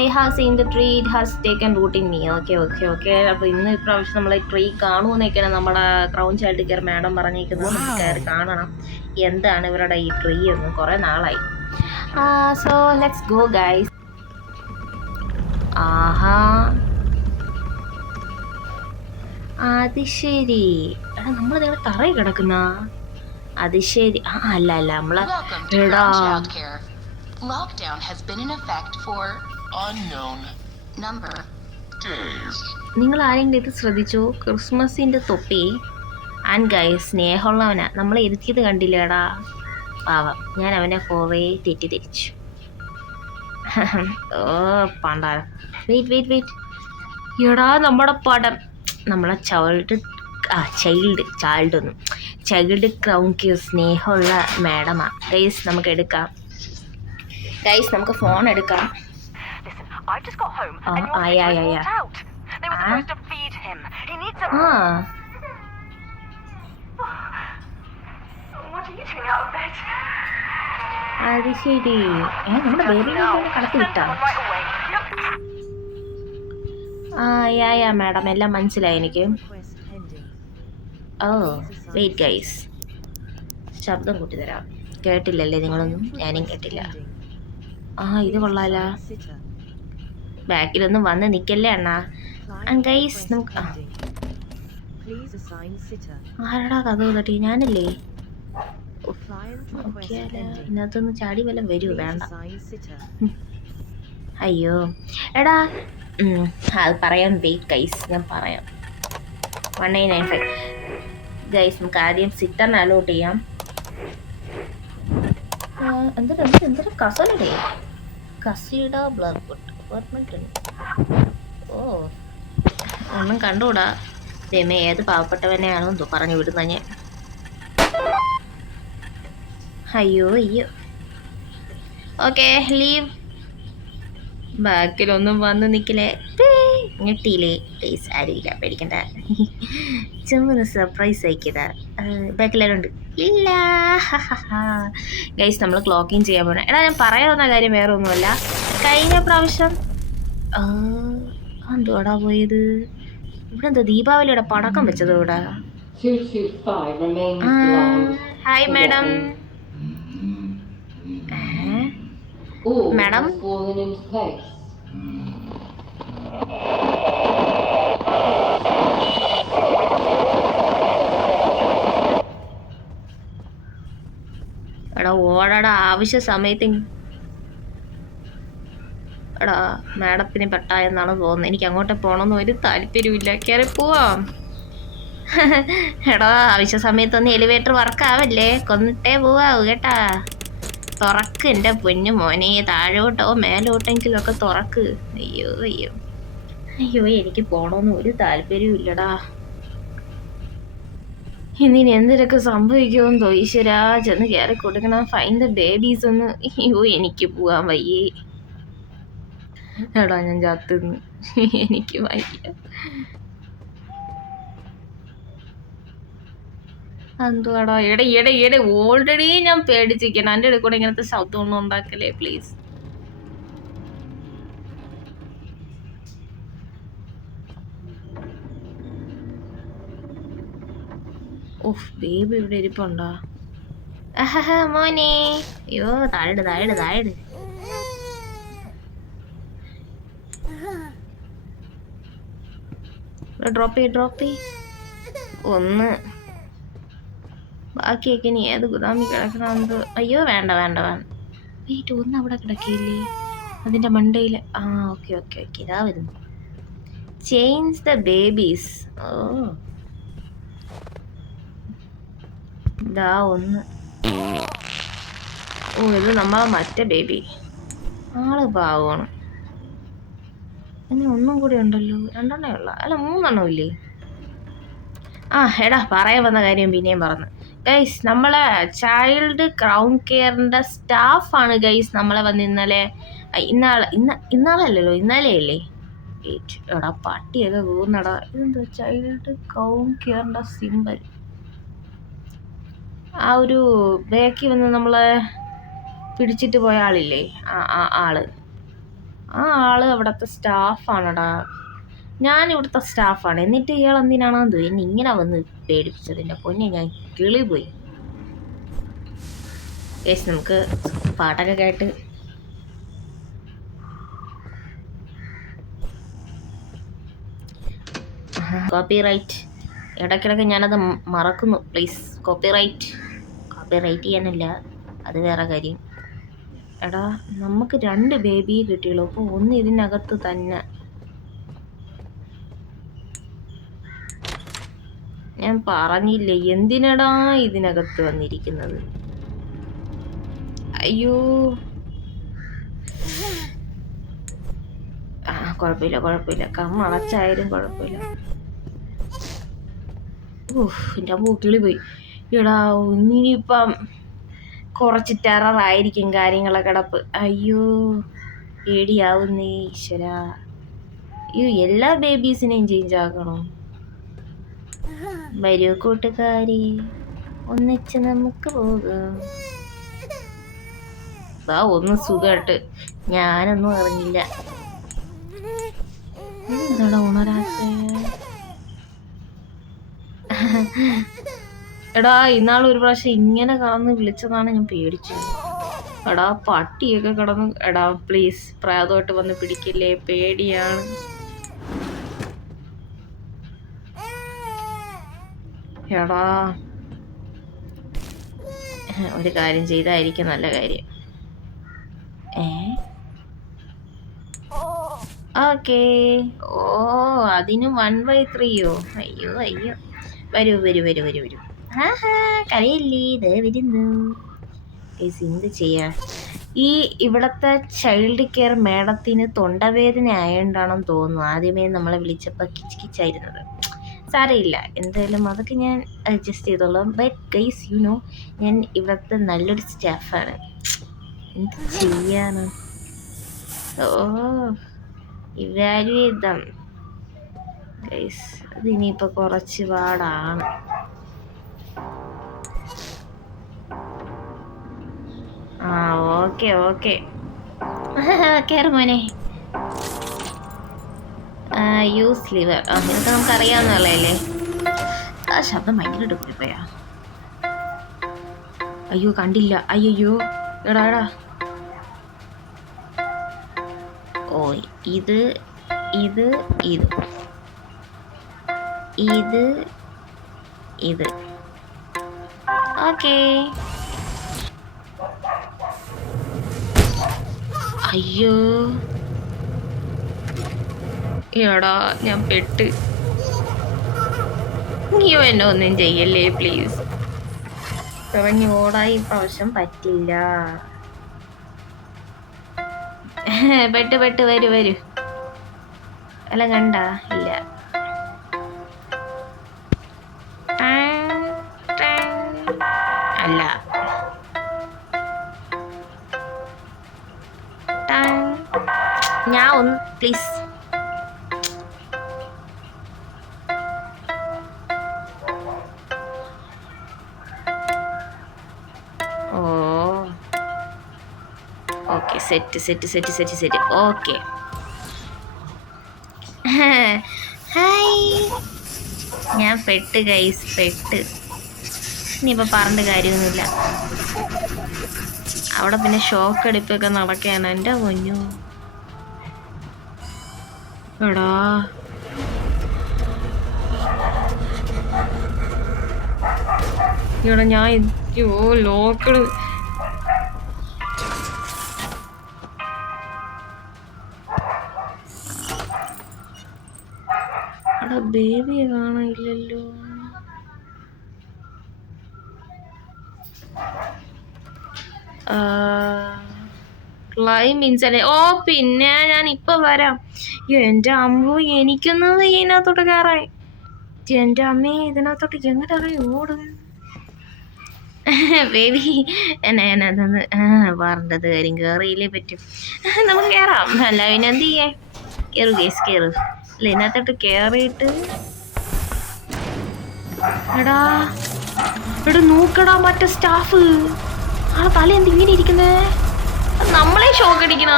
I have seen the tree, it has taken root in me. Okay. അപ്പോൾ ഇന്ന് ഇപ്രാവശ്യം നമ്മൾ ട്രീ കാണുമെന്നൊക്കെയാണ് നമ്മുടെ ക്രൗൺ ചൈൽഡ് കെയർ മാഡം പറഞ്ഞിരിക്കുന്നത്. നമുക്ക് കയറി കാണണം എന്താണ് ഇവരുടെ ഈ ട്രീ എന്ന്. കുറേ നാളായി. So let's go guys. ആഹാ, അത് ശരി. എടാ നമ്മൾ നിങ്ങളെ തറയിൽ കിടക്കുന്ന. അത് ശരി. അല്ല നമ്മളെ എടാ Lockdown has been in effect for unknown number days. നിങ്ങൾ ആരെങ്കിലും ഇത് ശ്രദ്ധിച്ചോ? ക്രിസ്മസിന്റെ തൊപ്പി ആൻഡ് ഗൈസ് സ്നേഹമുള്ളവനാ. നമ്മളെ ഇരുത്തിയത് കണ്ടില്ലേടാ, പാവം. ഞാൻ അവനെ കുറേ തെറ്റിദ്ധരിച്ചു. ഓ പണ്ടാരം. വെയിറ്റ് എടാ നമ്മുടെ പടം, നമ്മളെ ചൈൽഡ് ക്രൗൺ കെയർ സ്നേഹമുള്ള മാഡമാ. ഗൈസ് നമുക്ക് എടുക്കാം. ഗൈസ് നമുക്ക് ഫോൺ എടുക്കാം. അത് ശരി. നമ്മുടെ ബേബിനെ കടത്തി വിട്ടാ? മാഡം എല്ലാം മനസ്സിലായി എനിക്ക്. ഓ വെയിറ്റ് ഗൈസ്, ശബ്ദം കൂട്ടി തരാം. കേട്ടില്ലല്ലേ നിങ്ങളൊന്നും? ഞാനും കേട്ടില്ല. ഇത് കൊള്ളാല. ബാക്കിലൊന്നും വന്ന് നിക്കല്ലേ അണ്ണാ. ഗൈസ് നമുക്ക് ആരടാ കഥ തട്ടി? ഞാനല്ലേ? ഇതിനകത്തൊന്ന് ചാടി വല്ലതും വരൂ? വേണ്ട. അയ്യോ എടാ, അത് പറയാൻ വെയിറ്റ് ഗൈസ്, ഞാൻ പറയാം. 1995 ഗൈസ്. നമുക്ക് ആദ്യം സിറ്ററിനെ അലോട്ട് ചെയ്യാം. എന്തൊരു കസലടേ, കസീഡ ബ്ലഡ്. ഓ ഒന്നും കണ്ടുകൂടാ. ദൈവമേ, ഏത് പാവപ്പെട്ടവനെയാണോ എന്തോ പറഞ്ഞു വിടുന്ന ഞാൻ. അയ്യോ. Okay leave. ബാക്കിലൊന്നും വന്ന് നിൽക്കില്ലേ? ഞെട്ടിയില്ലേ? പ്ലീസ് ആരുമില്ല, പേടിക്കണ്ട. ചുമ്മാ സർപ്രൈസ് ആയിക്കതാ. ബാക്കിലാരുണ്ട്? ഇല്ല. ഗൈസ് നമ്മൾ ക്ലോക്കിങ് ചെയ്യാൻ പോകണം. എടാ ഞാൻ പറയാവുന്ന കാര്യം വേറെ ഒന്നുമല്ല. കഴിഞ്ഞ പ്രാവശ്യം എന്തുവാടാ പോയത്? ഇവിടെ എന്താ ദീപാവലിയുടെ പടക്കം വെച്ചത് ഇവിടെ? Hi madam. മാഡം എടാ ഓടടാ, ആവശ്യ സമയത്ത്. എടാ മാഡത്തിന് പെട്ടായെന്നാണ് തോന്നുന്നത്. എനിക്ക് അങ്ങോട്ട് പോകണമെന്ന് ഒരു താല്പര്യമില്ല. കയറി പോവാം. എടാ ആവശ്യ സമയത്തൊന്നും എലിവേറ്റർ വർക്കാവല്ലേ, കൊന്നിട്ടേ പോവാവൂ കേട്ടാ. തുറക്ക് എൻ്റെ പൊന്നു മോനെ, താഴോട്ടോ മേലോട്ടെങ്കിലും ഒക്കെ തുറക്ക്. അയ്യോ എനിക്ക് പോകണമെന്ന് ഒരു താല്പര്യവും ഇല്ലടാ. ഇന്നിനി എന്തിനൊക്കെ സംഭവിക്കുമെന്നോ ഈശ്വരാ. ചെന്ന് കയറി കൊടുക്കണം. ഫൈൻഡ് ദ ബേബീസ് ഒന്ന്. അയ്യോ എനിക്ക് പോവാൻ വയ്യേ. എടാ ഞാൻ ചത്തുന്നു, എനിക്ക് വയ്യ. എന്തുവാടാ എടെ ഓൾറെഡി ഞാൻ പേടിച്ചിരിക്കണം. എൻ്റെ ഇടയിൽ കൂടെ ഇങ്ങനത്തെ ശബ്ദം ഒന്നും ഉണ്ടാക്കല്ലേ പ്ലീസ്. ഓഹ് ബേബി ഇവിടെ ഇരിപ്പുണ്ടോ? മോനെ. അയ്യോ താഴെ. ഡ്രോപ്പ്. ഒന്ന് ബാക്കിയൊക്കെ ഇനി ഏത് ഗുദാമി കിടക്കണമെന്നത്. അയ്യോ വേണ്ട. വെയിറ്റ്, ഒന്ന് അവിടെ കിടക്കില്ലേ അതിൻ്റെ മണ്ടയിൽ? ഓക്കെ ഇതാ വരുന്നു. Change the babies. ഇതാ ഒന്ന്. ഇത് നമ്മളെ മറ്റേ ബേബി. ആള് പാവമാണ്. ഇനി ഒന്നും കൂടി ഉണ്ടല്ലോ. 2 ഉള്ള, അല്ല 3 ഇല്ലേ? എടാ പറയാൻ വന്ന കാര്യം പിന്നെയും പറഞ്ഞു. ഗൈസ് നമ്മളെ ചൈൽഡ് ക്രൗൺ കെയറിൻ്റെ സ്റ്റാഫാണ് ഗൈസ് നമ്മളെ വന്ന് ഇന്നാളല്ലല്ലോ, ഇന്നലെയല്ലേ? എടാ പട്ടിയൊക്കെ പോകുന്നടാ. ഇതെന്താ ചൈൽഡ് ക്രൗൺ കെയറിൻ്റെ സിമ്പൽ? ആ ഒരു ബാക്കി വന്ന് നമ്മളെ പിടിച്ചിട്ട് പോയ ആളില്ലേ, ആള് ആ ആള് അവിടുത്തെ സ്റ്റാഫാണടാ. ഞാൻ ഇവിടുത്തെ സ്റ്റാഫാണ്. എന്നിട്ട് ഇയാൾ എന്തിനാണോ എന്തോ എന്നെ ഇങ്ങനെ വന്ന് പേടിപ്പിച്ചതിൻ്റെ പൊന്നെ, ഞാൻ കിളി പോയി. നമുക്ക് പാട്ടൊക്കെ കേട്ട് കോപ്പിറൈറ്റ് ഇടയ്ക്കിടയ്ക്ക് ഞാനത് മറക്കുന്നു. പ്ലീസ് കോപ്പിറൈറ്റ് ചെയ്യാനില്ല, അത് വേറെ കാര്യം. എടാ നമുക്ക് 2 ബേബിയെ കിട്ടിയുള്ളൂ. അപ്പോൾ ഒന്ന് ഇതിനകത്ത് തന്നെ. ഞാൻ പറഞ്ഞില്ലേ എന്തിനടാ ഇതിനകത്ത് വന്നിരിക്കുന്നത്. അയ്യോ കുഴപ്പമില്ല, കമ്മടച്ചായാലും കുഴപ്പമില്ല. എൻ്റെ മൂക്കിളി പോയി. എടാ ഇനിയിപ്പം കുറച്ച് ടെററായിരിക്കും കാര്യങ്ങളൊക്കെ കിടപ്പ്. അയ്യോ പേടിയാവുന്നേ ഈശ്വരാ. അയ്യോ എല്ലാ ബേബീസിനെയും ചേഞ്ച് ആക്കണോ? വരൂ കൂട്ടുകാരി, ഒന്നിച്ച് നമുക്ക് പോകാം. ഒന്ന് സുഖമായിട്ട്. ഞാനൊന്നും അറിഞ്ഞില്ല. എന്താടാ ഉണരാത്തെ? എടാ ഇന്നാൾ ഒരു പ്രാവശ്യം ഇങ്ങനെ കടന്ന് വിളിച്ചതാണ്, ഞാൻ പേടിച്ചു. എടാ പട്ടിയൊക്കെ കിടന്ന്. എടാ പ്ലീസ് പ്രായമായിട്ട് വന്ന് പിടിക്കില്ലേ, പേടിയാണ്. എടാ ഒരു കാര്യം ചെയ്തായിരിക്കും നല്ല കാര്യം. ഓക്കേ. ഓ അതിന് 1/3യോ? അയ്യോ വരൂ. കരയില്ലേ, ഇതേ വരുന്നു. എന്ത് ചെയ്യാ? ഈ ഇവിടത്തെ ചൈൽഡ് കെയർ മേഡത്തിന് തൊണ്ടവേദന ആയതുകൊണ്ടാണെന്ന് തോന്നുന്നു ആദ്യമേ നമ്മളെ വിളിച്ചപ്പോൾ കിച്ചായിരുന്നത്. സാരമില്ല, എന്തായാലും അതൊക്കെ ഞാൻ അഡ്ജസ്റ്റ് ചെയ്തോളാം. ബട്ട് ഗൈസ് യു നോ, ഞാൻ ഇവിടുത്തെ നല്ലൊരു സ്റ്റാഫാണ്. എന്ത് ചെയ്യാന്? Evaluate dum guys. അതിനിപ്പോൾ കുറച്ച് പാടാണ്. ഓക്കെ കയറി മോനെ. Use liver. ഇതൊക്കെ നമുക്ക് അറിയാവുന്നതല്ലേ. ആ ശബ്ദം ഭയങ്കര എടുപ്പിപ്പോയാ. അയ്യോ കണ്ടില്ല. അയ്യോ എടാ. ഓ ഇത് ഓക്കേ. അയ്യോ എടാ ഞാൻ പെട്ട്. നീയോ എന്നെ ഒന്നും ചെയ്യല്ലേ പ്ലീസ്. ഓടായി പ്രാവശ്യം പറ്റില്ല. പെട്ട് വരൂ. അല്ല കണ്ട ഇല്ല. അല്ല ഞാൻ ഒന്ന് please. Okay set. Okay hi. ഞാൻ പെട്ട് ഗൈസ്, ഇനിയിപ്പോൾ പറഞ്ഞിട്ട് കാര്യമൊന്നുമില്ല. അവിടെ പിന്നെ ഷോക്ക് അടിപ്പൊക്കെ നടക്കുകയാണ്. എൻ്റെ പൊന്നു എടാ. ഞാൻ ലോക്കഡ്. അവിടെ ബേബിയെ കാണാനില്ലല്ലോ. പിന്നെ ഞാൻ ഇപ്പൊ വരാം. എൻ്റെ അമ്മ എനിക്കൊന്നും ഇതിനകത്തോട്ട് കയറാൻ. എൻ്റെ അമ്മ ഇതിനകത്തോട്ട് എങ്ങനെ ഓടും? ബേബി ഞാനതൊന്ന് പറഞ്ഞത് കാര്യം കയറിയില്ലേ പറ്റും. നമുക്ക് കയറാം. അല്ല പിന്നെ എന്ത് ചെയ്യേ? കയറു. അല്ല ഇതിനകത്തോട്ട് കയറിയിട്ട് എടാ നോക്കടാ മറ്റേ സ്റ്റാഫ്. ആ തല എന്ത് ഇങ്ങനെ ഇരിക്കുന്നേ? നമ്മളെ ഷോക്ക് അടിക്കണ.